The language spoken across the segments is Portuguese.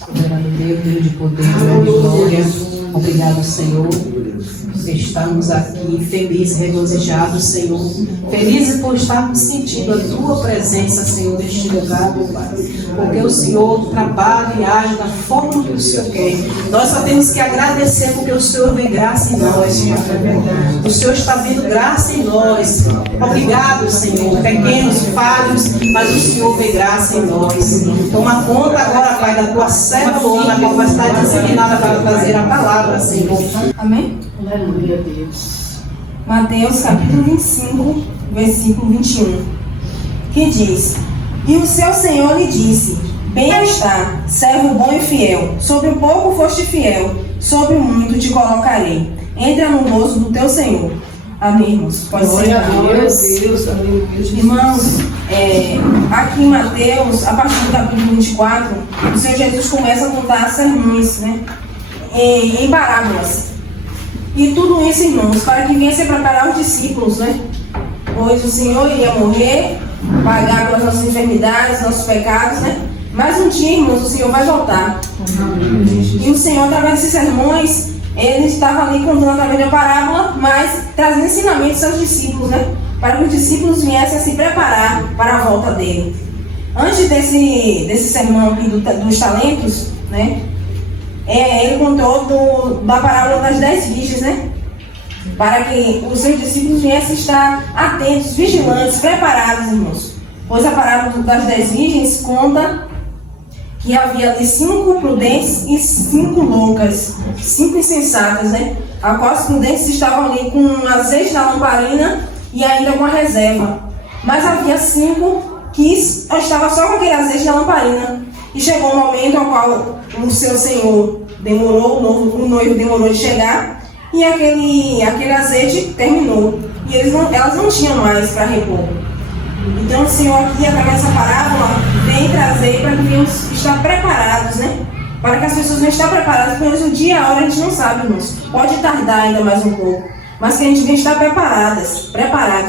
Soberano Deus, Deus de poder, Deus de glória, obrigado, Senhor. Estamos aqui felizes, regozijados, Senhor. Felizes por estarmos sentindo a Tua presença, Senhor, neste lugar, meu Pai. Porque o Senhor trabalha e age da forma que o Senhor quer. Nós só temos que agradecer porque o Senhor vê graça em nós, Senhor. O Senhor está vendo graça em nós. Obrigado, Senhor. Pequenos, falhos, mas o Senhor vê graça em nós. Toma conta agora, Pai, da Tua serva Luana, que vai estar designada para trazer a palavra, Senhor. Amém? Aleluia, Deus. Mateus capítulo 25, versículo 21, que diz: E o seu Senhor lhe disse: Bem está, servo bom e fiel, sobre o pouco foste fiel, sobre o muito te colocarei. Entra no gozo do teu Senhor. Amém, irmãos? Pode ser. Glória a Deus. Amém, Deus. Irmãos, aqui em Mateus, a partir do capítulo 24, o Senhor Jesus começa a contar sermões, né? Em parábolas. E tudo isso, irmãos, para que venha se preparar os discípulos, né? Pois o Senhor iria morrer, pagar pelas nossas enfermidades, nossos pecados, né? Mas um dia, irmãos, o Senhor vai voltar. E o Senhor, através desses sermões, ele estava ali contando através da parábola, mas trazendo ensinamentos aos discípulos, né? Para que os discípulos viessem a se preparar para a volta dele. Antes desse sermão aqui dos talentos, né? Ele contou da parábola das 10 virgens, né? Para que os seus discípulos viessem estar atentos, vigilantes, preparados, irmãos. Pois a parábola das 10 virgens conta que havia ali 5 prudentes e 5 loucas, 5 insensatas, né? A qual os prudentes estavam ali com azeite na lamparina e ainda com a reserva. Mas havia 5 que estavam só com aquele azeite na lamparina. E chegou um momento ao qual o seu senhor demorou, o noivo demorou de chegar, e aquele azeite terminou. E elas não tinham mais para repor. Então o Senhor aqui, através dessa parábola, vem trazer para que venhamos estar preparados, né? Para que as pessoas venham estar preparadas, pois o dia e a hora a gente não sabe, irmãos. Pode tardar ainda mais um pouco, mas que a gente venha estar preparados,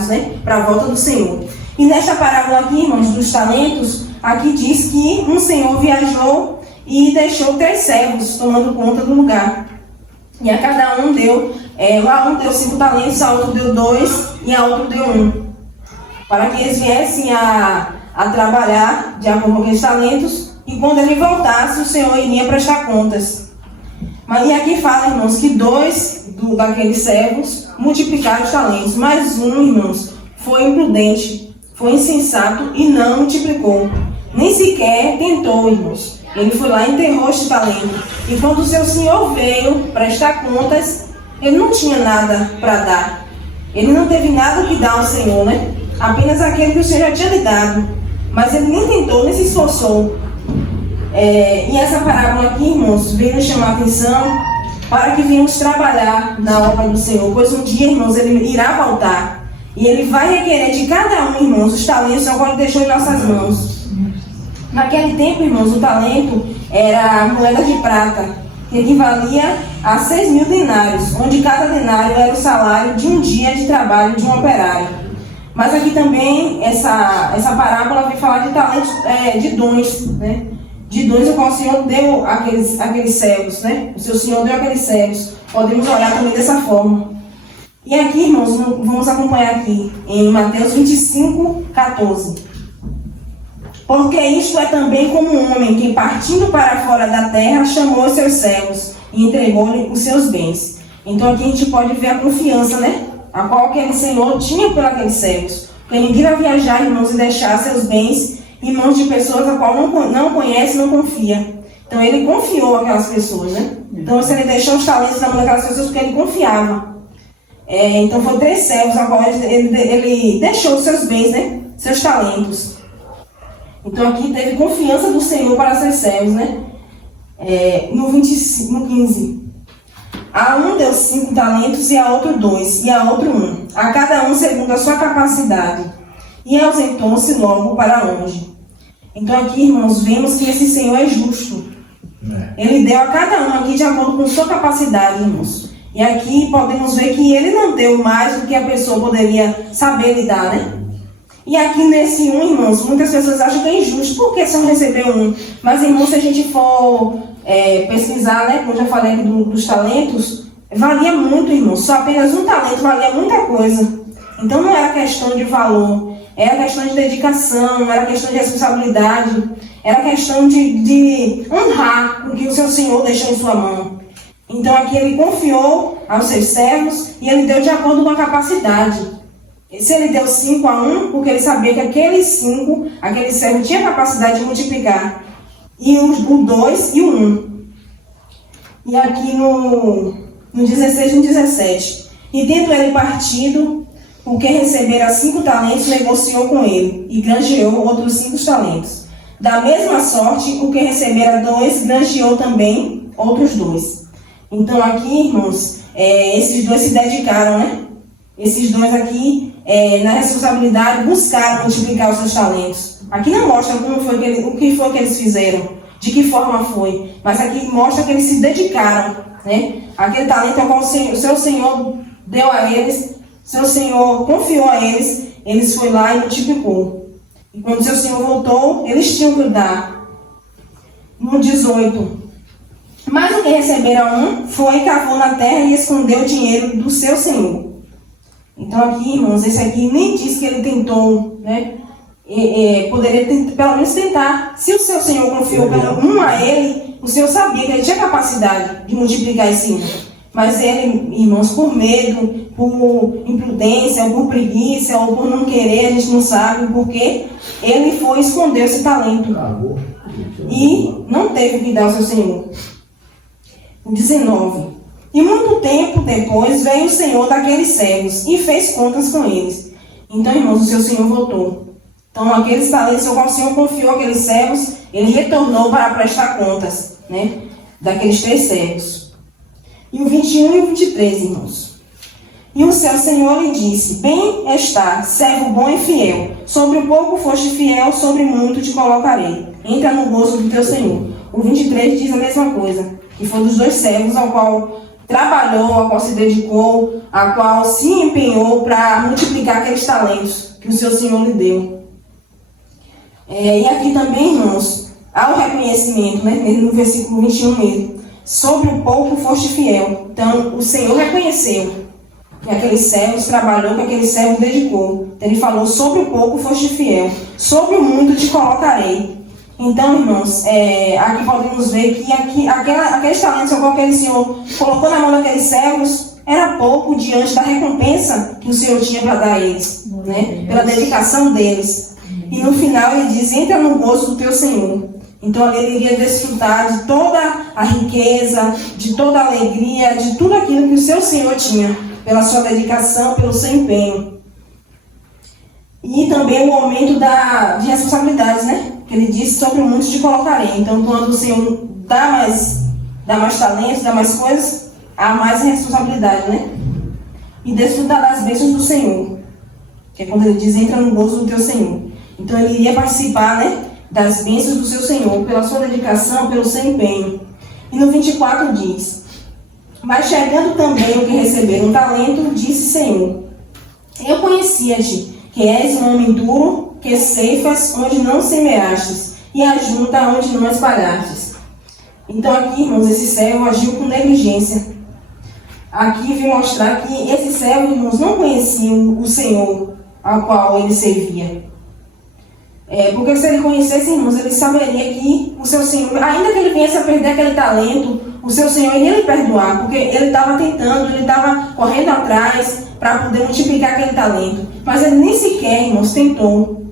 né? Para a volta do Senhor. E nesta parábola aqui, irmãos, dos talentos, aqui diz que um senhor viajou e deixou 3 servos tomando conta do lugar. E a cada um deu, a um deu 5 talentos, a outro deu 2 e a outro deu 1. Para que eles viessem a trabalhar de acordo com aqueles talentos, e quando ele voltasse, o Senhor iria prestar contas. Mas e aqui fala, irmãos, que 2 daqueles servos multiplicaram os talentos, mas um, irmãos, foi imprudente, foi insensato e não multiplicou. Nem sequer tentou, irmãos. Ele foi lá e enterrou este talento. E quando o seu senhor veio prestar contas, ele não tinha nada para dar. Ele não teve nada que dar ao Senhor, né? Apenas aquele que o Senhor já tinha lhe dado. Mas ele nem tentou, nem se esforçou. E essa parábola aqui, irmãos, veio nos chamar a atenção para que venhamos trabalhar na obra do Senhor. Pois um dia, irmãos, ele irá voltar. E ele vai requerer de cada um, irmãos, os talentos ao qual ele deixou em nossas mãos. Naquele tempo, irmãos, o talento era a moeda de prata, que equivalia a 6.000 denários, onde cada denário era o salário de um dia de trabalho de um operário. Mas aqui também, essa parábola vem falar de talentos, de dons, né? De dons ao qual o Senhor deu aqueles servos, né? O seu Senhor deu aqueles servos. Podemos olhar também dessa forma. E aqui, irmãos, vamos acompanhar aqui, em Mateus 25, 14. Porque isto é também como um homem que, partindo para fora da terra, chamou os seus servos e entregou-lhe os seus bens. Então aqui a gente pode ver a confiança, né? A qual aquele Senhor tinha por aqueles servos. Porque ninguém vai viajar, irmãos, e deixar seus bens em mãos de pessoas a qual não conhece, não confia. Então ele confiou aquelas pessoas, né? Então se ele deixou os talentos na mão daquelas pessoas porque ele confiava. Então foram 3 servos a qual ele deixou os seus bens, né? Seus talentos. Então aqui teve confiança do Senhor para seus servos, né? No 15. A um deu 5 talentos e a outro 2, e a outro 1. A cada um segundo a sua capacidade. E ausentou-se logo para longe. Então aqui, irmãos, vemos que esse Senhor é justo. Ele deu a cada um aqui de acordo com sua capacidade, irmãos. E aqui podemos ver que ele não deu mais do que a pessoa poderia saber lidar, né? E aqui nesse irmãos, muitas pessoas acham que é injusto, porque só recebeu um. Mas, irmãos, se a gente for pesquisar, né, como eu já falei aqui dos talentos, valia muito, irmãos. Só apenas um talento valia muita coisa. Então não era questão de valor, era questão de dedicação, era questão de responsabilidade, era questão de honrar o que o seu Senhor deixou em sua mão. Então aqui ele confiou aos seus servos e ele deu de acordo com a capacidade. Se ele deu 5 a 1, porque ele sabia que aquele servo tinha capacidade de multiplicar. E o 2 e o 1. E aqui no 16 e no 17. E tendo ele partido, o que recebera 5 talentos negociou com ele, e granjeou outros 5 talentos. Da mesma sorte, o que recebera 2, granjeou também outros 2. Então aqui, irmãos, esses 2 se dedicaram, né? Esses 2 aqui, na responsabilidade, buscaram multiplicar os seus talentos. Aqui não mostra o que foi que eles fizeram, de que forma foi, mas aqui mostra que eles se dedicaram, né? Aquele talento ao qual o seu Senhor deu a eles, seu Senhor confiou a eles, eles foi lá e multiplicou. E quando seu Senhor voltou, eles tinham que dar. No 18. Mas o que recebera um foi, cavou na terra e escondeu o dinheiro do seu Senhor. Então aqui, irmãos, esse aqui nem diz que ele tentou, né? Poderia pelo menos tentar. Se o seu Senhor confiou um a ele, o Senhor sabia que ele tinha capacidade de multiplicar esse um. Mas ele, irmãos, por medo, por imprudência, ou por preguiça, ou por não querer, a gente não sabe o porquê, ele foi esconder esse talento. E não teve que dar ao seu Senhor. 19. E muito tempo depois veio o Senhor daqueles servos e fez contas com eles. Então, irmãos, o seu Senhor voltou. Então, aqueles talentos ao qual o Senhor confiou aqueles servos, ele retornou para prestar contas, né, daqueles 3 servos. E o 21 e o 23, irmãos. E o seu Senhor lhe disse: bem está, servo bom e fiel. Sobre o pouco foste fiel, sobre muito te colocarei. Entra no gozo do teu Senhor. O 23 diz a mesma coisa, que foi dos 2 servos ao qual trabalhou, ao qual se dedicou, ao qual se empenhou para multiplicar aqueles talentos que o seu Senhor lhe deu. E aqui também, irmãos, há o reconhecimento, né, no versículo 21 mesmo. Sobre o pouco foste fiel. Então, o Senhor reconheceu que aqueles servos trabalhou, que aqueles servos dedicou. Então, ele falou: sobre o pouco foste fiel, sobre o muito te colocarei. Então, irmãos, aqui podemos ver que aqueles talentos ao qual aquele Senhor colocou na mão daqueles servos era pouco diante da recompensa que o Senhor tinha para dar a eles, né? Pela dedicação deles. E no final ele diz: entra no gozo do teu Senhor. Então ali ele iria desfrutar de toda a riqueza, de toda a alegria, de tudo aquilo que o seu Senhor tinha, pela sua dedicação, pelo seu empenho. E também o aumento de responsabilidades, né? Que ele disse: sobre muitos te colocarei. Então, quando o Senhor dá mais talentos, dá mais coisas, há mais responsabilidade, né? E desfrutar das bênçãos do Senhor. Que é quando ele diz: entra no gozo do teu Senhor. Então, ele iria participar, né, das bênçãos do seu Senhor, pela sua dedicação, pelo seu empenho. E no 24 diz: mas chegando também o que receber um talento, disse: Senhor, eu conhecia-te, que és um homem duro, que ceifas onde não semeastes, e ajunta onde não espalhastes. Então aqui, irmãos, esse servo agiu com negligência. Aqui vem mostrar que esse servo, irmãos, não conhecia o Senhor ao qual ele servia. Porque se ele conhecesse, irmãos, ele saberia que o seu Senhor, ainda que ele viesse a perder aquele talento, o seu Senhor iria lhe perdoar, porque ele estava tentando, ele estava correndo atrás para poder multiplicar aquele talento. Mas ele nem sequer, irmãos, tentou.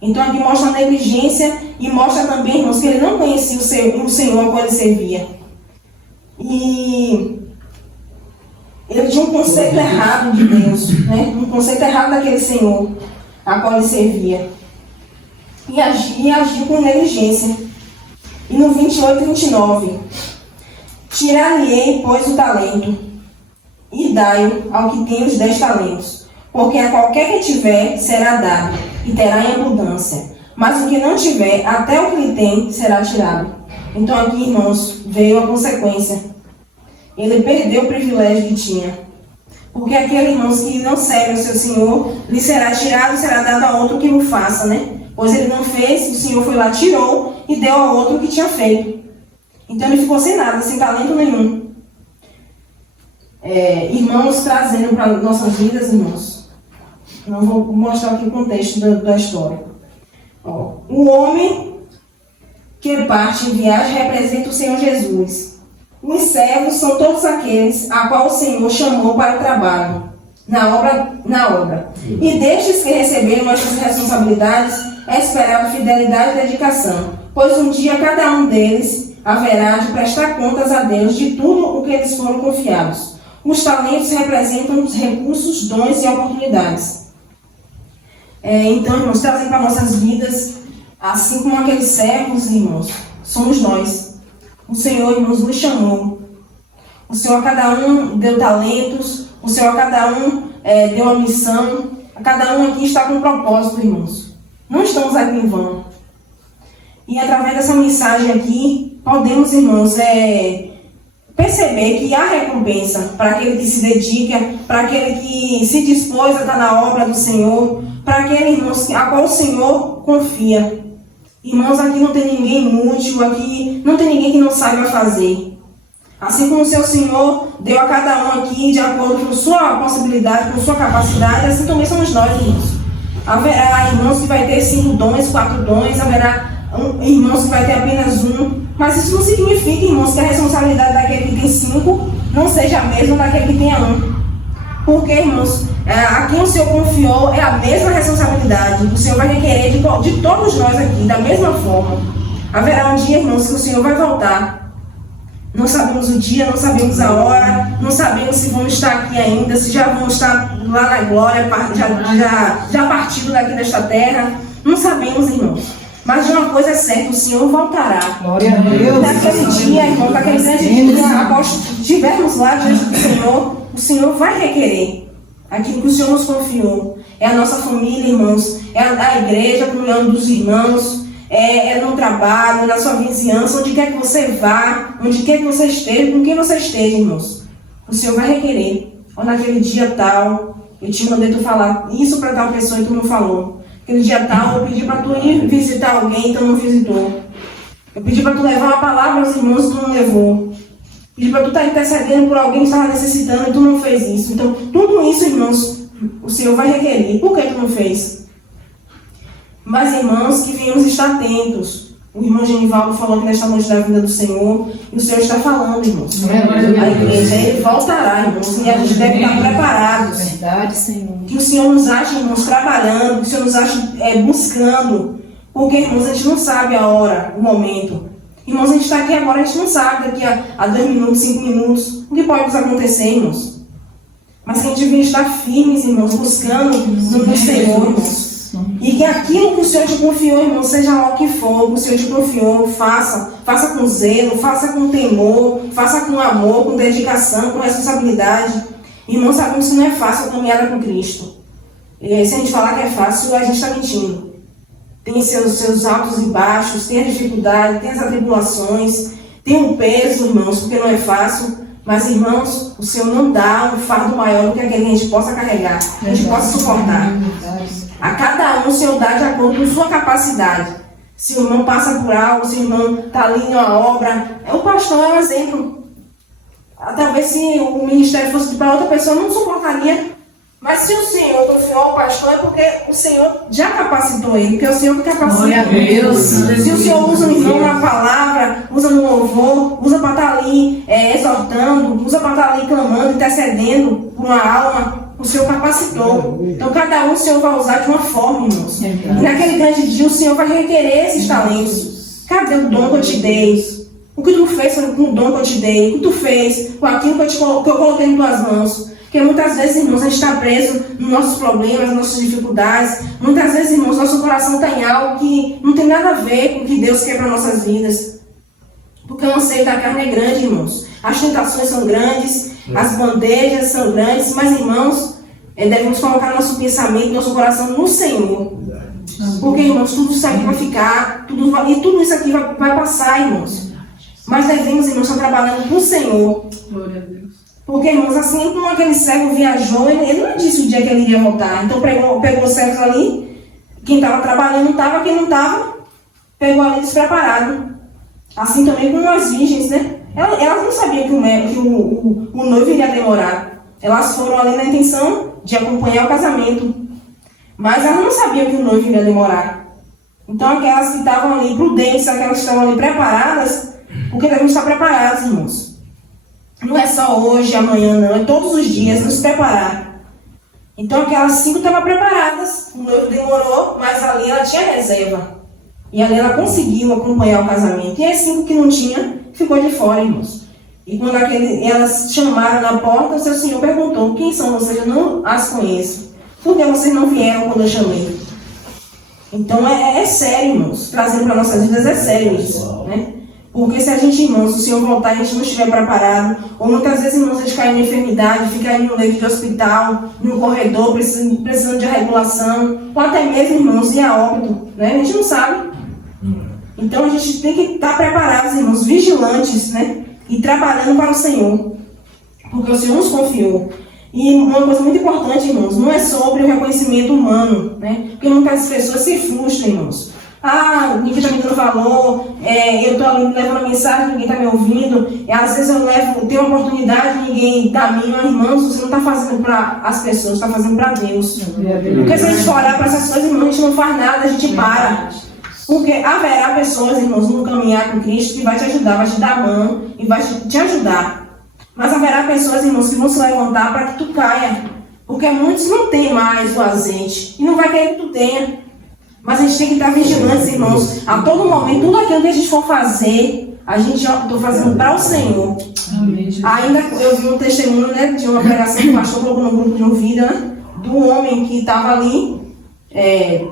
Então aqui mostra a negligência e mostra também, irmãos, que ele não conhecia o Senhor ao qual ele servia. E ele tinha um conceito errado de Deus, né? Um conceito errado daquele Senhor a qual ele servia. E agiu com negligência. E no 28 e 29, tirar-lhe-ei, pois, o talento, e dai-o ao que tem os 10 talentos, porque a qualquer que tiver será dado, e terá em abundância, mas o que não tiver, até o que lhe tem, será tirado. Então aqui, irmãos, veio a consequência. Ele perdeu o privilégio que tinha. Porque aquele, irmãos, que não serve ao seu Senhor, lhe será tirado e será dado a outro que o faça, né? Pois ele não fez, o Senhor foi lá, tirou e deu a outro que tinha feito. Então ele ficou sem nada, sem talento nenhum. Irmãos, trazendo para nossas vidas, irmãos. Não vou mostrar aqui o contexto da história. O homem que parte em viagem representa o Senhor Jesus. Os servos são todos aqueles a qual o Senhor chamou para o trabalho, na obra. E destes que receberam estas responsabilidades, é esperada fidelidade e dedicação, pois um dia cada um deles haverá de prestar contas a Deus de tudo o que eles foram confiados. Os talentos representam os recursos, dons e oportunidades. Então, irmãos, trazendo para nossas vidas, assim como aqueles servos, irmãos, somos nós. O Senhor, irmãos, nos chamou. O Senhor a cada um deu talentos, o Senhor a cada um deu uma missão, a cada um aqui está com um propósito, irmãos. Não estamos aqui em vão. E através dessa mensagem aqui, podemos, irmãos, perceber que há recompensa para aquele que se dedica, para aquele que se dispôs a estar na obra do Senhor, para aquele, irmãos, a qual o Senhor confia. Irmãos, aqui não tem ninguém inútil, aqui não tem ninguém que não saiba fazer. Assim como o seu Senhor deu a cada um aqui de acordo com sua possibilidade, com sua capacidade, assim também somos nós, irmãos. Haverá irmãos que vai ter 5 dons, 4 dons, haverá irmãos que vai ter apenas um. Mas isso não significa, irmãos, que a responsabilidade daquele que tem 5 não seja a mesma daquele que tenha 1. Porque, irmãos, a quem o Senhor confiou é a mesma responsabilidade. O Senhor vai requerer de todos nós aqui, da mesma forma. Haverá um dia, irmãos, que o Senhor vai voltar. Não sabemos o dia, não sabemos a hora, não sabemos se vamos estar aqui ainda, se já vamos estar lá na glória, já partido daqui desta terra. Não sabemos, irmãos. Mas de uma coisa é certa, o Senhor voltará. Glória a Deus. Naquele dia, irmão, naquele grande dia, após estivermos lá diante do Senhor, o Senhor vai requerer aquilo que o Senhor nos confiou. É a nossa família, irmãos. É a igreja, a comunhão dos irmãos. É no trabalho, na sua vizinhança, onde quer que você vá, onde quer que você esteja, com quem você esteja, irmãos. O Senhor vai requerer. Ou naquele dia tal, eu te mandei tu falar isso para tal pessoa e tu não falou. Aquele dia tal, eu pedi para tu ir visitar alguém e tu não visitou. Eu pedi para tu levar uma palavra aos irmãos e tu não levou. Pedi para tu estar intercedendo por alguém que estava necessitando e tu não fez isso. Então, tudo isso, irmãos, o Senhor vai requerer. Por que tu não fez? Mas, irmãos, que venhamos estar atentos. O irmão Genivaldo falou que nesta noite da vinda do Senhor, e o Senhor está falando, irmãos. A igreja, ele voltará, irmãos, e a gente deve estar preparados. Verdade, Senhor. Que o Senhor nos ache, irmãos, trabalhando, que o Senhor nos ache buscando. Porque, irmãos, a gente não sabe a hora, o momento. Irmãos, a gente está aqui agora, a gente não sabe daqui a 2 minutos, 5 minutos, o que pode nos acontecer, irmãos. Mas que a gente devia estar firmes, irmãos, buscando no Senhor, irmãos. E que aquilo que o Senhor te confiou, irmão, seja lá o que for, que o Senhor te confiou, faça com zelo, faça com temor, faça com amor, com dedicação, com responsabilidade. Irmão, sabemos que não é fácil a caminhada com Cristo. E se a gente falar que é fácil, a gente está mentindo. Tem seus altos e baixos, tem a dificuldade, tem as atribulações, tem um peso, irmãos, porque não é fácil. Mas, irmãos, o Senhor não dá um fardo maior do que aquele que a gente possa carregar, que a gente possa suportar. A cada um o Senhor dá de acordo com sua capacidade. Se o irmão passa por algo, se o irmão está ali em uma obra, o pastor é um exemplo. Talvez se o ministério fosse para outra pessoa, não suportaria. Mas se o Senhor confiou ao pastor, é porque o Senhor já capacitou ele, porque é o Senhor que capacita. Glória a Deus. Se o Senhor usa o irmão na palavra, usa no louvor, usa para estar ali exortando, usa para estar ali clamando, intercedendo por uma alma, o Senhor capacitou. Então cada um o Senhor vai usar de uma forma, irmãos. E naquele grande dia o Senhor vai requerer esses talentos. Cadê o dom que eu te dei? O que tu fez com o dom que eu te dei? O que tu fez com aquilo que eu coloquei em tuas mãos? Porque muitas vezes, irmãos, a gente está preso nos nossos problemas, nas nossas dificuldades. Muitas vezes, irmãos, nosso coração está em algo que não tem nada a ver com o que Deus quer para nossas vidas. Porque o anseio da carne é grande, irmãos. As tentações são grandes, as bandejas são grandes, mas, irmãos, devemos colocar nosso pensamento, nosso coração no Senhor. Porque, irmãos, tudo isso aqui vai ficar, e tudo isso aqui vai passar, irmãos. Mas devemos, irmãos, estar trabalhando para o Senhor. Glória a Deus. Porque, irmãos, assim como aquele servo viajou, ele não disse o dia que ele iria voltar. Então pegou os servos ali, quem estava trabalhando estava, quem não estava, pegou ali despreparado. Assim também com as virgens, né? Elas não sabiam que o noivo iria demorar. Elas foram ali na intenção de acompanhar o casamento. Mas elas não sabiam que o noivo iria demorar. Então aquelas que estavam ali prudentes, aquelas que estavam ali preparadas, porque devemos estar preparados, irmãos. Não é só hoje, amanhã, não. É todos os dias nos preparar. Então aquelas 5 estavam preparadas. O noivo demorou, mas ali ela tinha reserva. E ali ela conseguiu acompanhar o casamento. E as 5 que não tinha, ficou de fora, irmãos. E quando elas chamaram na porta, o seu senhor perguntou: quem são vocês? Eu não as conheço. Por que vocês não vieram quando eu chamei? Então é sério, irmãos. Trazendo para nossas vidas é sério isso, né? Porque se a gente, irmãos, se o Senhor voltar e a gente não estiver preparado, ou muitas vezes, irmãos, a gente cai em enfermidade, fica aí no leito de hospital, no corredor, precisando de regulação, ou até mesmo, irmãos, ir a óbito, né? A gente não sabe. Então a gente tem que estar preparados, irmãos, vigilantes, né? E trabalhando para o Senhor, porque o Senhor nos confiou. E uma coisa muito importante, irmãos, não é sobre o reconhecimento humano, né? Porque muitas pessoas se frustram, irmãos. Ninguém está me dando valor, eu estou ali levando mensagem, ninguém está me ouvindo, às vezes eu tenho uma oportunidade, ninguém está me, irmãos, você não está fazendo para as pessoas, está fazendo para Deus. Porque se a gente for olhar para essas coisas, irmãos, a gente não faz nada, a gente para. Porque haverá pessoas, irmãos, no caminhar com Cristo que vai te ajudar, vai te dar a mão e vai te ajudar. Mas haverá pessoas, irmãos, que vão se levantar para que tu caia. Porque muitos não têm mais o azeite e não vai querer que tu tenha. Mas a gente tem que estar vigilantes, irmãos. A todo momento, tudo aquilo que a gente for fazer, a gente estou fazendo para o Senhor. Ainda eu vi um testemunho, né, de uma pregação que o pastor colocou no grupo de ouvida, né, do homem que estava ali,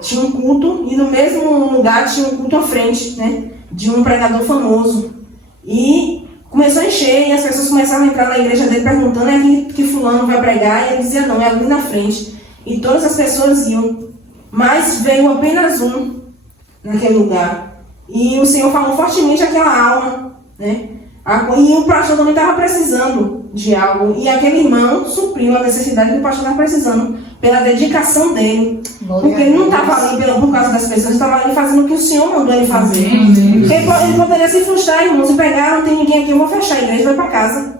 tinha um culto, e no mesmo lugar tinha um culto à frente, né, de um pregador famoso. E começou a encher, e as pessoas começaram a entrar na igreja dele perguntando: é aqui que fulano vai pregar? E ele dizia: não, é ali na frente. E todas as pessoas iam. Mas veio apenas um naquele lugar. E o Senhor falou fortemente àquela alma, né? E o pastor também estava precisando de algo. E aquele irmão supriu a necessidade que o pastor estava precisando, pela dedicação dele. Porque ele não estava ali por causa das pessoas, ele estava ali fazendo o que o Senhor mandou ele fazer. Ele poderia se frustrar, irmãos, e pegar: não tem ninguém aqui, eu vou fechar a igreja e vai para casa.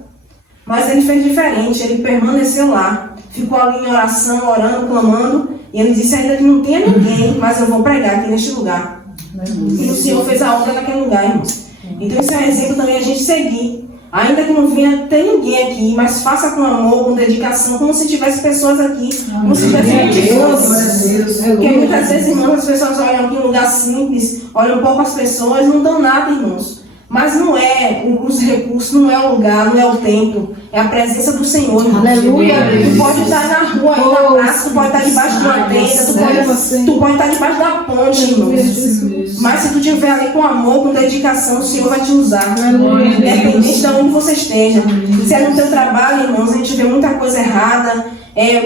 Mas ele fez diferente, ele permaneceu lá. Ficou ali em oração, orando, clamando. E ele disse: ainda que não tenha ninguém, mas eu vou pregar aqui neste lugar. E o Senhor fez a obra naquele lugar, irmãos. Então esse é um exemplo também a gente seguir. Ainda que não venha ter ninguém aqui, mas faça com amor, com dedicação, como se tivesse pessoas aqui, como se tivesse pessoas. Porque muitas vezes, irmãos, as pessoas olham aqui em um lugar simples, olham um pouco as pessoas, não dão nada, irmãos. Mas não é os recursos, não é o lugar, não é o templo, é a presença do Senhor. Aleluia. Tu pode estar na rua, aí na praça, tu pode estar debaixo de uma tenda, tu pode estar debaixo da ponte, irmãos. Mas se tu estiver ali com amor, com dedicação, o Senhor vai te usar. Independente de onde você esteja. Se é no teu trabalho, irmãos, a gente vê muita coisa errada.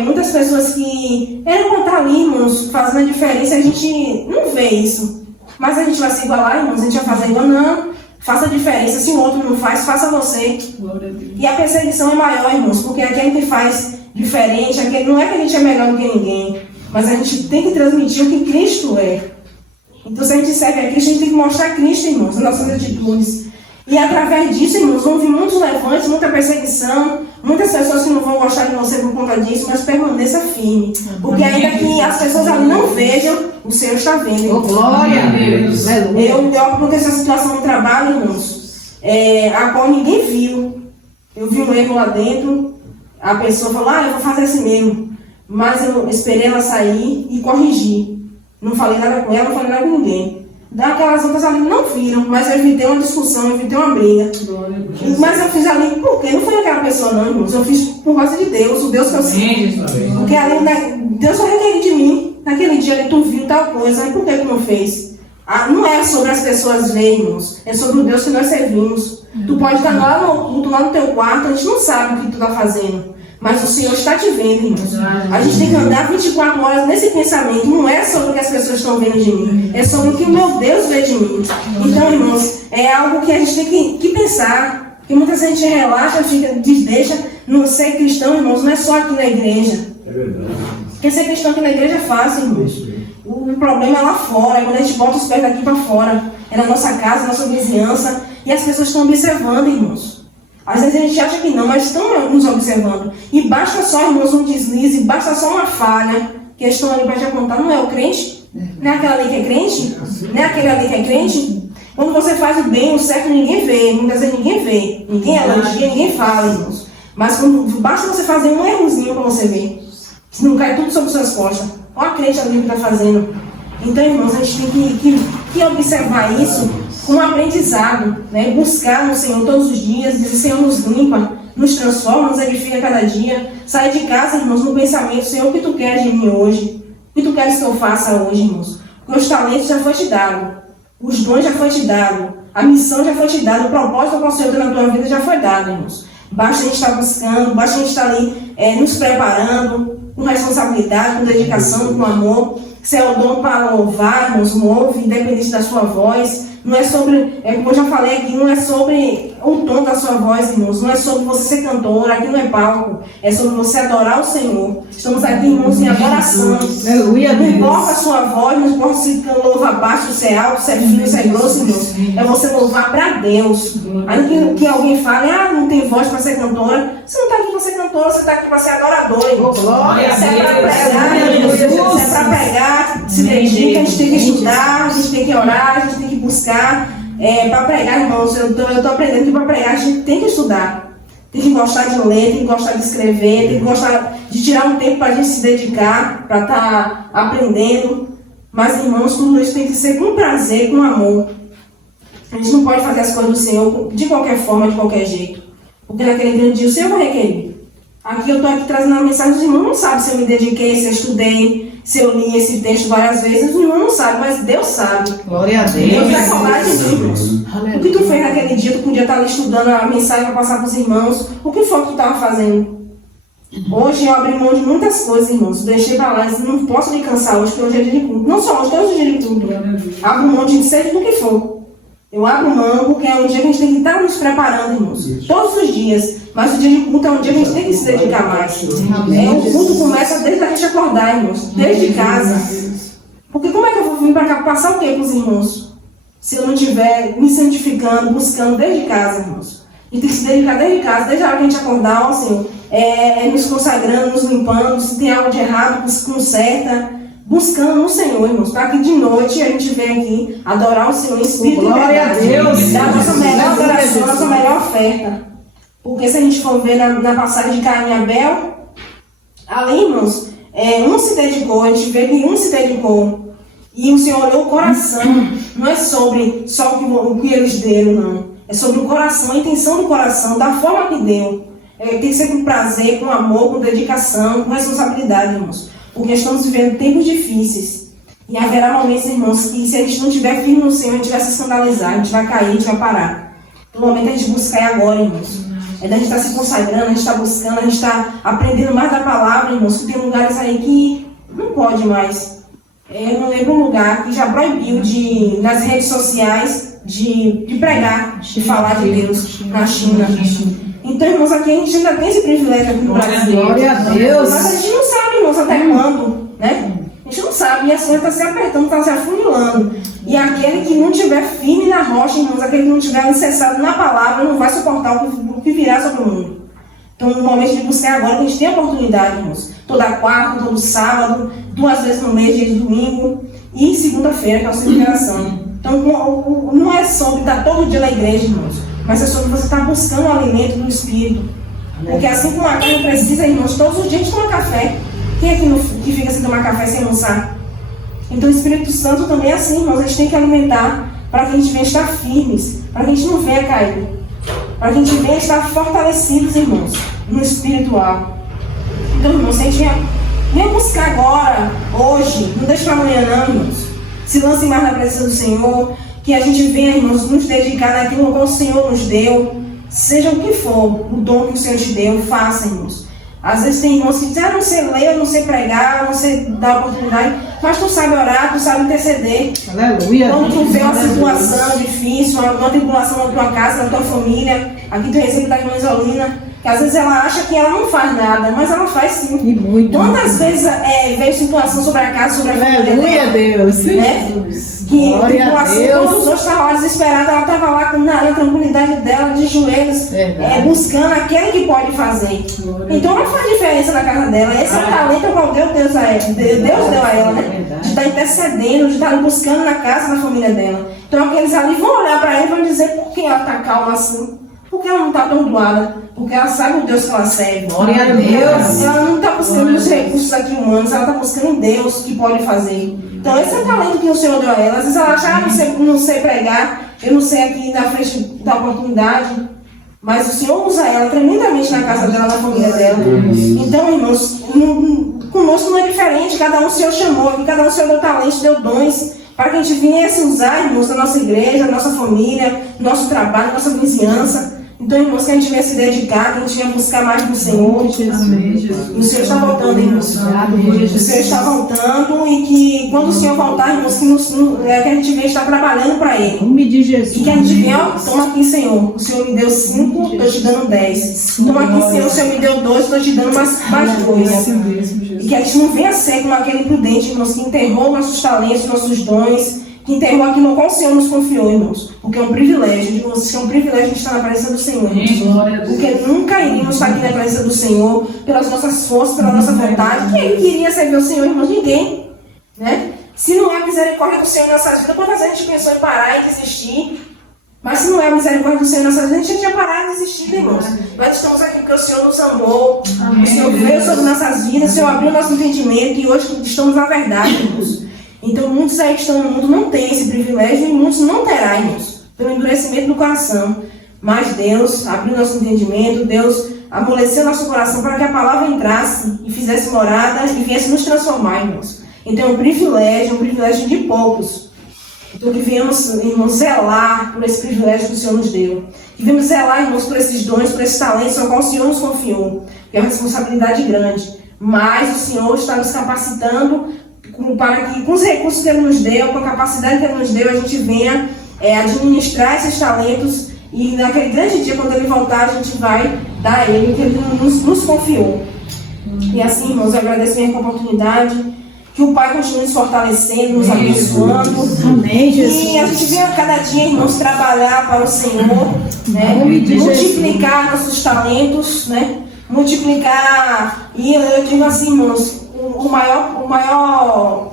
Muitas pessoas que eram para estar ali, irmãos, fazendo a diferença, a gente não vê isso. Mas a gente vai se igualar, irmãos, a gente vai fazer igual, não. Faça a diferença. Se o outro não faz, faça você. E a perseguição é maior, irmãos, porque aquele que faz diferente, não é que a gente é melhor do que ninguém, mas a gente tem que transmitir o que Cristo é. Então, se a gente serve a Cristo, a gente tem que mostrar Cristo, irmãos, nas nossas atitudes. E através disso, irmãos, vão vir muitos levantes, muita perseguição, muitas pessoas que não vão gostar de você por conta disso, mas permaneça firme. Porque ainda que as pessoas ali não vejam, o Senhor está vendo. Oh, glória a Deus! Eu aconteceu essa situação no trabalho, irmãos, a qual ninguém viu. Eu vi um erro lá dentro, a pessoa falou: eu vou fazer assim mesmo. Mas eu esperei ela sair e corrigi. Não falei nada com ela, não falei nada com ninguém. Daquelas outras ali não viram, mas eu evitei uma discussão, eu evitei uma briga. Mas eu fiz ali, por quê? Não foi aquela pessoa não, irmãos. Eu fiz por causa de Deus, o Deus que eu sinto. Porque ali, Deus só requeria de mim. Naquele dia ali tu viu tal coisa, e por que tu não fez? Não é sobre as pessoas verem, irmãos. É sobre o Deus que nós servimos. Tu pode estar lá no culto, lá no teu quarto, a gente não sabe o que tu está fazendo. Mas o Senhor está te vendo, irmãos. A gente tem que andar 24 horas nesse pensamento. Não é sobre o que as pessoas estão vendo de mim. É sobre o que o meu Deus vê de mim. Então, irmãos, é algo que a gente tem que pensar. Porque muitas vezes a gente relaxa, deixa não ser cristão, irmãos, não é só aqui na igreja. É verdade. Porque ser cristão aqui na igreja é fácil, irmãos. O problema é lá fora, é quando a gente bota os pés daqui para fora. É na nossa casa, na nossa vizinhança, e as pessoas estão observando, irmãos. Às vezes a gente acha que não, mas estão nos observando. E basta só, irmãos, um deslize, basta só uma falha, que eles estão ali para te apontar, não é o crente? Não é aquela ali que é crente? Não é aquele ali que é crente? Quando você faz o bem, o certo ninguém vê, muitas vezes ninguém vê, ninguém elogia, ninguém fala, irmãos. Mas basta você fazer um errozinho para você ver. Se não cai tudo sobre suas costas. Olha a crente ali que está fazendo. Então, irmãos, a gente tem que observar isso com um aprendizado, né? Buscar no Senhor todos os dias, dizer: Senhor, nos limpa, nos transforma, nos edifica cada dia. Sair de casa, irmãos, no pensamento: Senhor, o que tu queres de mim hoje? O que tu queres que eu faça hoje, irmãos? Porque os talentos já foi te dado, os dons já foi te dado, a missão já foi te dada, o propósito que o Senhor tem na tua vida já foi dado, irmãos. Basta a gente estar buscando, basta a gente estar ali nos preparando, com responsabilidade, com dedicação, com amor. Se é o dom para louvar, irmãos, louve, independente da sua voz. Não é sobre, como eu já falei aqui, não é sobre o tom da sua voz, irmãos. Não é sobre você ser cantora, aqui não é palco. É sobre você adorar o Senhor. Estamos aqui, irmãos, em adoração. Aleluia, Não importa a sua voz, não importa se louva baixo, se é alto, se é fino, se é grosso, irmãos. É você louvar para Deus. Aí que alguém fale: não tem voz para ser cantora. Você não está aqui para ser cantora, você está aqui para ser adorador, irmãos. Glória Se é para a Deus. pregar, irmãos, se é para pregar, se dedica, a gente tem que estudar, a gente tem que orar, a gente tem que buscar. Para pregar, irmãos, eu estou aprendendo que para pregar a gente tem que estudar. Tem que gostar de ler, tem que gostar de escrever, tem que gostar de tirar um tempo para a gente se dedicar, para estar aprendendo. Mas, irmãos, tudo isso tem que ser com prazer, com amor. A gente não pode fazer as coisas do Senhor de qualquer forma, de qualquer jeito. Porque naquele grande dia o Senhor vai requerer. Aqui eu estou aqui trazendo uma mensagem, os irmãos não sabem se eu me dediquei, se eu estudei, se eu li esse texto várias vezes. Os irmãos não sabem, mas Deus sabe. Glória a Deus Deus. vai falar de mim, irmãos. O que tu fez naquele dia? Tu podia estar ali estudando a mensagem para passar para os irmãos. O que foi que tu estava fazendo? Hoje eu abri mão de muitas coisas, irmãos. Deixei para lá, não posso me cansar hoje, porque hoje é dia de culto. Não só hoje, todos os dias de culto. Abro mão de seja do que for. Eu abro mão porque é um dia que a gente tem que estar nos preparando, irmãos. Todos os dias. Mas o dia de culto é um dia que a gente tem que se dedicar mais. O culto começa desde a gente acordar, irmãos. Desde casa. Porque como é que eu vou vir para cá passar o tempo com os irmãos? Se eu não estiver me santificando, buscando desde casa, irmãos. A gente tem que se dedicar desde casa, desde a hora que a gente acordar, assim, nos consagrando, nos limpando. Se tem algo de errado, conserta. Buscando no Senhor, irmãos, para que de noite a gente venha aqui adorar o Senhor em espírito e verdade. Deus. Dar a nossa melhor adoração, a nossa melhor oferta. Porque se a gente for ver na passagem de Caim e Abel, ali, irmãos, um se dedicou, a gente vê que um se dedicou. E o Senhor olhou o coração. Não é sobre só o que eles deram, não. É sobre o coração, a intenção do coração, da forma que deu. Tem que ser com prazer, com amor, com dedicação, com responsabilidade, irmãos. Porque estamos vivendo tempos difíceis. E haverá momentos, irmãos, que se a gente não estiver firme no Senhor, a gente vai se escandalizar, a gente vai cair, a gente vai parar. O momento a gente buscar é agora, irmãos. Da gente estar se consagrando, a gente está buscando, a gente está aprendendo mais da palavra, irmãos. Que tem lugares aí que não pode mais. Eu não lembro um lugar que já proibiu nas redes sociais de pregar, de falar de Deus na China. Então, irmãos, aqui a gente ainda tem esse privilégio aqui no Brasil. Glória a Deus. Mas a gente não sabe, irmãos, até quando, né? A gente não sabe, e a coisa está se apertando, está se afunilando. E aquele que não estiver firme na rocha, irmãos, aquele que não estiver alicerçado na palavra, não vai suportar o que virá sobre o mundo. Então, no momento de buscar agora, a gente tem a oportunidade, irmãos. Toda quarta, todo sábado, 2 vezes no mês, dia de domingo, e segunda-feira, que é o Centro de Oração. Então, não é sobre estar todo dia na igreja, irmãos, mas é sobre você estar buscando o alimento do Espírito. Porque assim como a carne precisa, irmãos, todos os dias a gente toma café. Quem é que fica sem tomar café, sem almoçar? Então o Espírito Santo também é assim, irmãos. A gente tem que alimentar para que a gente venha estar firmes, para que a gente não venha cair, para que a gente venha estar fortalecidos, irmãos, no espiritual. Então, irmãos, se a gente venha buscar agora, hoje, não deixe para amanhã não, irmãos. Se lance mais na presença do Senhor, que a gente venha, irmãos, nos dedicar naquilo que o Senhor nos deu, seja o que for, o dom que o Senhor te deu, faça, irmãos. Às vezes tem irmãos que dizem, não sei ler, não sei pregar, não sei dar oportunidade, mas tu sabe orar, tu sabe interceder. Aleluia. Quando tu vê uma situação difícil, difícil, uma tribulação na tua casa, na tua família. Aqui tu recebe da irmã Isolina, que às vezes ela acha que ela não faz nada, mas ela faz sim. E muito. Quantas vezes veio situação sobre a casa, sobre a família Aleluia, dela, Deus. né? Que Glória a tribulação, Deus. quando os outros estavam desesperados, ela estava lá na tranquilidade dela, de joelhos, Verdade. buscando aquele que pode fazer. Então não faz diferença na casa dela. Esse é o talento qual Deus a ela. Deus deu a ela, né? De estar intercedendo, de estar buscando na casa da família dela. Então aqueles ali vão olhar para ela e vão dizer por que ela está calma assim. Porque ela não está atordoada, porque ela sabe o Deus que ela serve. Glória a Deus. Ela não está buscando os recursos aqui humanos, ela está buscando em Deus que pode fazer. Então esse é o talento que o Senhor deu a ela. Às vezes ela acha, não sei pregar, eu não sei aqui na frente da oportunidade, mas o Senhor usa ela tremendamente na casa dela, na família dela. Então, irmãos, conosco não é diferente, cada um o Senhor chamou, aqui cada um o Senhor deu talento, deu dons, para que a gente viesse usar, irmãos, na nossa igreja, na nossa família, no nosso trabalho, na nossa vizinhança. Então, irmãos, que a gente venha se dedicar, que a gente venha buscar mais do Senhor. E o Senhor está voltando, irmãos. O Senhor está voltando e que quando o Senhor voltar, irmãos, que a gente venha estar trabalhando para Ele. Em nome de Jesus. E que a gente venha, ó, toma aqui, Senhor. O Senhor me deu 5, estou te dando 10. Toma aqui, Senhor, o Senhor me deu 2, estou te dando mais 2. E que a gente não venha ser como aquele imprudente, irmãos, que enterrou nossos talentos, nossos dons, que enterrou aquilo com o Senhor nos confiou, irmãos. Porque é um privilégio, digo vocês que é um privilégio a gente estar na presença do Senhor, irmãos. Porque nunca iríamos estar aqui na presença do Senhor pelas nossas forças, pela nossa vontade. Quem queria servir o Senhor, irmãos? Ninguém. Né? Se não é a misericórdia do Senhor em nossas vidas, quantas vezes a gente pensou em parar e desistir? Mas se não é a misericórdia do Senhor em nossas vidas, a gente já tinha parado e desistido, irmãos. Nós estamos aqui porque o Senhor nos amou. O Senhor veio sobre nossas vidas, o Senhor abriu nosso entendimento e hoje estamos na verdade, irmãos. Então, muitos aí que estão no mundo não têm esse privilégio e muitos não terão, irmãos, pelo endurecimento do coração. Mas Deus abriu nosso entendimento, Deus amoleceu nosso coração para que a palavra entrasse e fizesse morada e viesse nos transformar, irmãos. Então, é um privilégio de poucos. Então, que viemos, irmãos, zelar por esse privilégio que o Senhor nos deu. Que viemos zelar, irmãos, por esses dons, por esses talentos ao qual o Senhor nos confiou. Que é uma responsabilidade grande. Mas o Senhor está nos capacitando para que, com os recursos que Ele nos deu, com a capacidade que Ele nos deu, a gente venha administrar esses talentos e naquele grande dia, quando Ele voltar, a gente vai dar a Ele o que Ele nos confiou. E assim, irmãos, eu agradeço a minha oportunidade, que o Pai continue nos fortalecendo, nos abençoando. Amém, Jesus. E a gente venha cada dia, irmãos, trabalhar para o Senhor, né? Multiplicar nossos talentos, né? Multiplicar, e eu digo assim, irmãos, o maior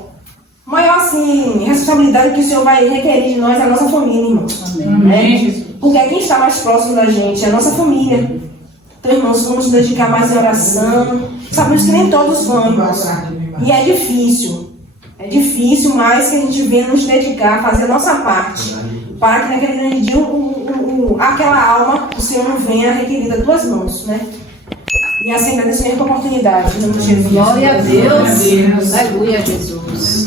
assim, responsabilidade que o Senhor vai requerer de nós é a nossa família, irmãos. Né? Porque quem está mais próximo da gente é a nossa família. Então, irmãos, vamos nos dedicar mais em oração. Sabemos que nem todos vão, irmãos. E é difícil. É difícil, mas que a gente venha nos dedicar, fazer a nossa parte. Para que naquele grande dia aquela alma, o Senhor não venha requerida das tuas mãos, né? E assim agradeço a oportunidade. Em nome de Jesus. Glória a Deus. Aleluia, Jesus.